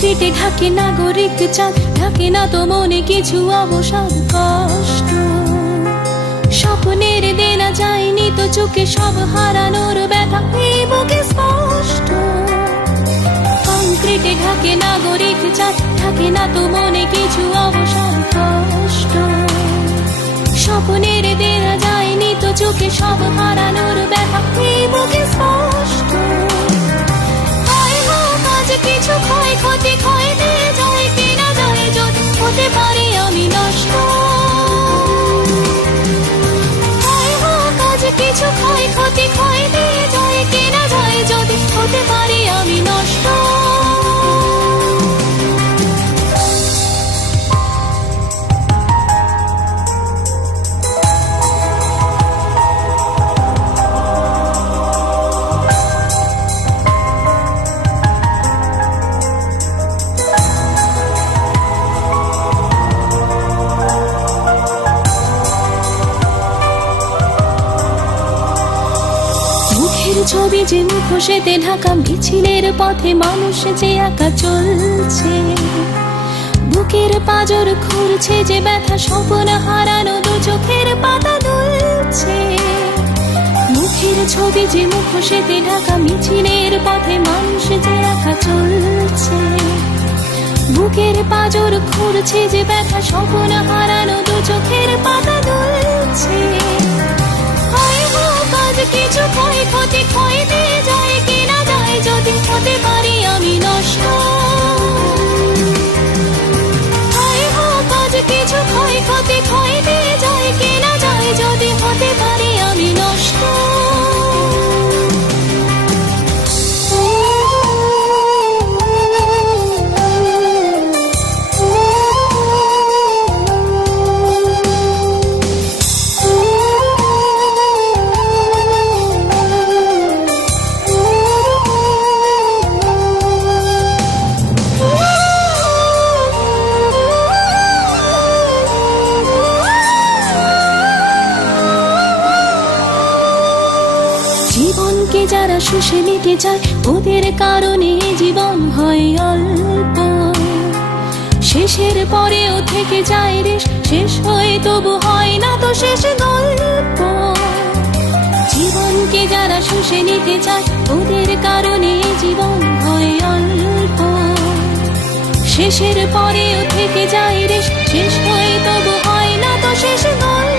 কংক্রিটে ঢাকে নাগরিক চাঁদ, ঢাকে না তো মনে কিছু অবসাদ কষ্ট। স্বপ্নের দেনা যায়নি তো চোখে, সব হারানোর ব্যথা এই বুকে স্পষ্ট। কংক্রিটে ঢাকে নাগরিক চাঁদ, ঢাকে না তো মনে কিছু অবসাদ কষ্ট। স্বপ্নের দেনা যায়নি তো চোখে, সব হারানোর ব্যথা এই বুকে স্পষ্ট। হয় হোক আজ কিছু ক্ষয়ক্ষতি, ক্ষয় দিয়ে যায় কেনা যায় যদি হতে পারি আমি নষ্ট। হয় হোক আজ কিছু ক্ষয়ক্ষতি, ক্ষয় দিয়ে যায় কেনা যায় যদি হতে পারি আমি নষ্ট। ছবি যে মুখোশেতে ঢাকা, মিছিলের পথে মানুষ যে একা চলছে। বুকের পাঁজর খুলছে যে ব্যথা, স্বপ্ন হারানো দু চোখের পাতা দুলছে। মুখের ছবি যে মুখোশেতে ঢাকা, মিছিলের পথে মানুষ যে একা চলছে। বুকের পাঁজর খুলছে যে ব্যথা, স্বপ্ন হারানো দু চোখের পাতা দুলছে। কিছু ক্ষয়ক্ষতি, ক্ষয় দিয়ে যায় কেনা যায় যদি হতে পারি আমি নষ্ট। হয় হোক আজ কিছু ক্ষয়ক্ষতি, ক্ষয় দিয়ে যায় কেনা যায় যদি হতে পারি আমি নষ্ট। জীবনকে যারা শুষে নিতে চায়, ওদের কারণে জীবন হয় অল্প। শেষের পরেও থেকে যায় রেশ, শেষ হয়ে তবু হয় না তো শেষ গল্প। জীবনকে যারা শুষে নিতে চায়, ওদের কারণে জীবন হয় অল্প। শেষের পরেও থেকে যায় রেশ, শেষ হয়ে তবু হয় না তো শেষ গল্প।